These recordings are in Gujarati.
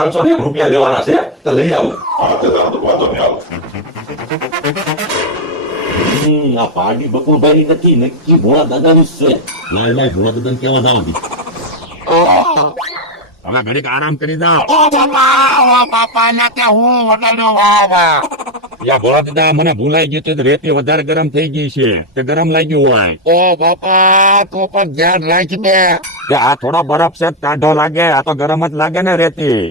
500 રૂપિયા લેવાના છે તો લઈ આવું. હા તે તારો તો વાંધો નહીં આવો. આ પાર્ટી બકુલભાઈ નથી, નક્કી ભોળા દાદાની જ છે. લાય લાય ભોળા દાદાને કેવા દાવ દી. હવે ઘડીક આરામ કરી દો. યા ભોળા દાદા મને ભૂલાઈ ગયું તો રેતી વધારે ગરમ થઈ ગઈ છે, તે ગરમ લાગ્યું હોય. ઓ બાપા તો પણ ધ્યાન રાખીને. કે આ થોડો બરફ છે, ટાઢો લાગે, આ તો ગરમ જ લાગે ને રેતી.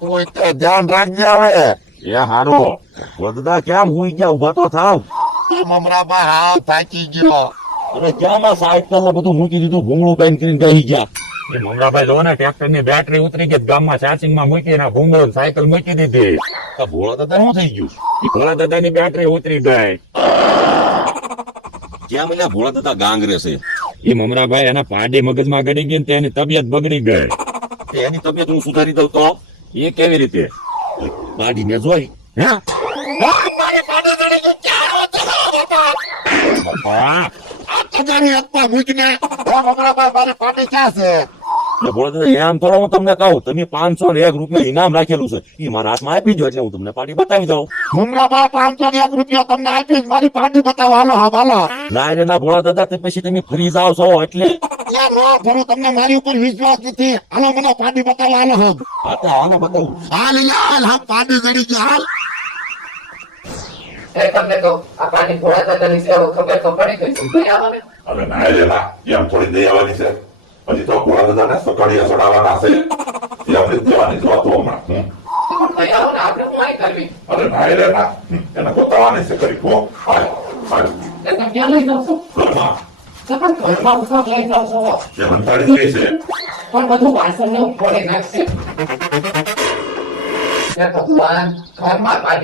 તું તો ધ્યાન રાખજે હવે. એ હારું. ભોળા દાદા કેમ હુઈ ગયા? ઉભા તો થાવ. મમરાબા હાવ થાકી ગયો. અરે ક્યાંમાં સાયકલ બધું મૂકી દીધું, ભૂંગળું કઈ કરીને ગઈ ગયા. એ મમરાભાઈ જો ને ટ્રેક્ટર ની બેટરી ઉતરી ગઈ, ગામમાં ચાર્જિંગ માં મૂકી ને ભૂંગળો સાયકલ મૂકી દીધી. આ ભોળા દાદા શું થઈ ગયું? ઈ ભોળા દાદા ની બેટરી ઉતરી ગઈ. ક્યાં મને ભોળા દાદા ગાંગરે છે? એ મમરાભાઈ એના પાડી મગજમાં ગડી ગઈ ને તેની તબિયત બગડી ગઈ. એની તબિયત હું સુધારી દઉં તો? એ કેવી રીતે? પાડીને જોઈ. હે? ભોળા દાદા એમ થોડા હું તમને કહું, તમે 501 રૂપિયા ઇનામ રાખેલું છે, એ મારા હાથમાં આપી દો એટલે હું તમને પાડી બતાવી દઉં. મમરાબા 501 રૂપિયા તમને આપીશ, મારી પાર્ટી બતાવો. હાલો હા હાલો. ના રે ના ભોળા દાદા, તે પછી તમે ફરી જાવ છો એટલે. તમને મારી ઉપર વિશ્વાસ નથી. હાલો મને પાર્ટી બતાવો. હાલો હબ હા તો આને બતાવું. હાલ યાર હા પાર્ટી જડી ગઈ. હાલ તમને કહું આ પાણી ભોળા દાદાની છે, હવે ખબર તો પડી ગઈ છે. ભાઈ આવો ને. હવે નાય લેલા એમ થોડી દઈ આવવાની છે. પછી તો ભોળા દાદાને સકડીયા ચડાવવાના છે. એ આપણે દેવાની જ વાતો હમણાં. ભાઈ આવો ને, આપણે હું આઈ કરવી. અરે નાય લેલા એને પોતાવાની છે કરી. હો હાલ હાલ. એ તમે ક્યાં લઈ જાઓ છો? હા, સફર ઘરમાં ઉભા લઈ જાઓ છો. એ હંતાડી ગઈ છે. પણ બધું વાસણ ને ફોડી નાખશે. એ ભગવાન, ઘરમાં પાણી